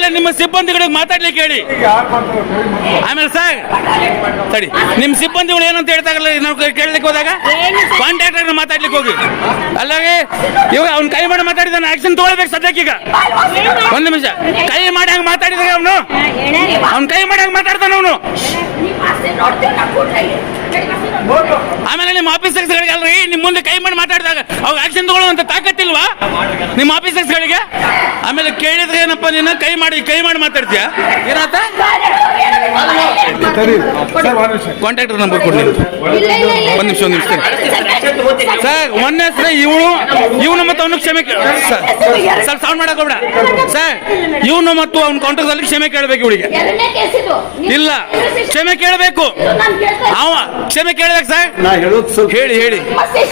ಆಮೇಲೆ ನಿಮ್ಮ ಸಿಬ್ಬಂದಿಗಳಿಗೆ ಮಾತಾಡ್ಲಿಕ್ಕೆ ಹೇಳಿ. ಆಮೇಲೆ ಸರ್ ಸರಿ. ನಿಮ್ಮ ಸಿಬ್ಬಂದಿಗಳು ಏನಂತ ಹೇಳ್ತಾಗಲ್ಲ ನಾವು ಕೇಳಲಿಕ್ಕೆ ಹೋದಾಗ? ಕಾಂಟ್ರಾಕ್ಟರ್ ಮಾತಾಡ್ಲಿಕ್ಕೆ ಹೋಗಿ. ಅಲ್ಲಾಗೆ, ಇವಾಗ ಅವ್ನ ಕೈ ಮಾಡಿ ಮಾತಾಡಿದಾನೆ ಆಕ್ಷನ್ ತಗೊಳ್ಬೇಕು ಸದ್ಯಕ್ಕೀಗ ಒಂದ್ ನಿಮಿಷ. ಕೈ ಮಾಡಿ ಹಂಗೆ ಮಾತಾಡಿದಾಗ ಅವನು. ಅವ್ನ ಕೈ ಮಾಡಿ ಹಂಗೆ ಮಾತಾಡ್ತಾನ ಅವನು. ಆಮೇಲೆ ನಿಮ್ಮ ರೀ ನಿಮ್ಮ ಮುಂದೆ ಕೈ ಮಾಡಿ ಮಾತಾಡಿದಾಗ, ಅವಾಗ ಆಕ್ಷನ್ ತಗೊಳ್ಳುವಂತ ತಾಕತ್ತಿಲ್ವಾ ನಿಮ್ಮ ಆಫೀಸರ್ಸ್ಗಳಿಗೆ? ಆಮೇಲೆ ಕೇಳಿದ್ರೆ ಏನಪ್ಪ ನೀನು ಕೈ ಮಾಡಿ ಕೈ ಮಾಡಿ ಮಾತಾಡ್ತೀಯ? ಏನಾತ? ಸರಿ ಸರ್ ಕಾಂಟ್ಯಾಕ್ಟರ್ ನಂಬರ್ ಕೊಡಿ ಒಂದ್ ನಿಮಿಷ ಒಂದ್ ನಿಮಿಷ. ಸರ್ ಒಂದೇ ಸಲ ಇವನು ಇವನು ಮತ್ತು ಅವನು ಕ್ಷಮೆ ಕೇಳ ಸರ್ ಸರ್ ಸೌಂಡ್ ಮಾಡಕ್ ಹೋಗ್ಬೇಡ. ಸರ್ ಇವನು ಮತ್ತು ಅವ್ನ ಕಾಂಟ್ಯಾಕ್ಟ್ ಅಲ್ಲಿ ಕ್ಷಮೆ ಕೇಳಬೇಕು ಇವಳಿಗೆ. ಇಲ್ಲ. ಕ್ಷಮೆ ಕೇಳಬೇಕು. ಅವ ಕ್ಷಮೆ ಕೇಳಬೇಕು ಸರ್ ನಾ ಹೇಳೋದು ಸ್ವಲ್ಪ ಹೇಳಿ ಹೇಳಿ.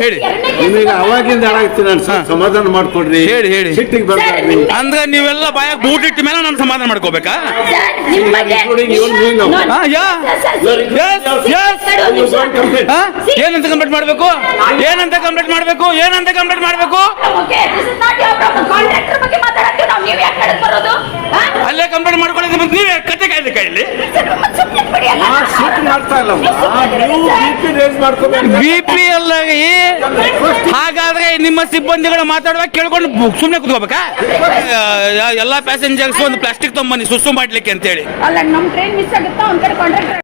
ಹೇಳಿ. ನಿಮಗೆ ಅವಾಗಿಂದ. ಸಮಾಧಾನ ಮಾಡ್ಕೊಡ್ರಿ. ಹೇಳಿ, ಹೇಳಿ. ಸಿಟ್ಟಿಗೆ ಬರ್ಬೇಡ್ರಿ ಅಂದ್ರೆ ನೀವೆಲ್ಲ ಬಾಯಾಗ ಇಟ್ಟ ಮೇಲೆ ನಾನು ಸಮಾಧಾನ ಮಾಡ್ಕೋಬೇಕಾ. ಹಾ ಯಾ? Yes, yes. ಹಾ? ಏನಂತ ಕಂಪ್ಲೇಂಟ್ ಮಾಡ್ಬೇಕು? ಏನಂತ ಕಂಪ್ಲೇಂಟ್ ಮಾಡ್ಬೇಕು? ಏನಂತ ಕಂಪ್ಲೇಂಟ್ ಮಾಡ್ಬೇಕು? ಅಲ್ಲೇ ಕಂಪ್ಲೇಂಟ್ ಮಾಡ್ಕೊಳ್ಳಿ ಮತ್ತೆ ನೀವೇ ಕತೆ ಕಾಯ್ದು ಕೈಲಿ ಮಾಡ್ತಾ ಇಲ್ಲ ಬಿ ಪಿ ಎಲ್ ಹಾಗಾದ್ರೆ ನಿಮ್ಮ ಸಿಬ್ಬಂದಿಗಳು ಮಾತಾಡುವಾಗ ಕೇಳ್ಕೊಂಡು ಸುಮ್ಮನೆ ಕುತ್ಕೋಬೇಕಾ? ಎಲ್ಲಾ ಪ್ಯಾಸೆಂಜರ್ಸ್ ಒಂದು ಪ್ಲಾಸ್ಟಿಕ್ ತೊಗೊಂಬನ್ನಿ ಸುಸ್ಸು ಮಾಡ್ಲಿಕ್ಕೆ ಅಂತೇಳಿ. ಅಲ್ಲ ನಮ್ ಟ್ರೈನ್ ಮಿಸ್ ಆಗುತ್ತಾ? ಒಂದ್ ಕಡೆ ಕಾಂಟ್ರಾಕ್ಟರ್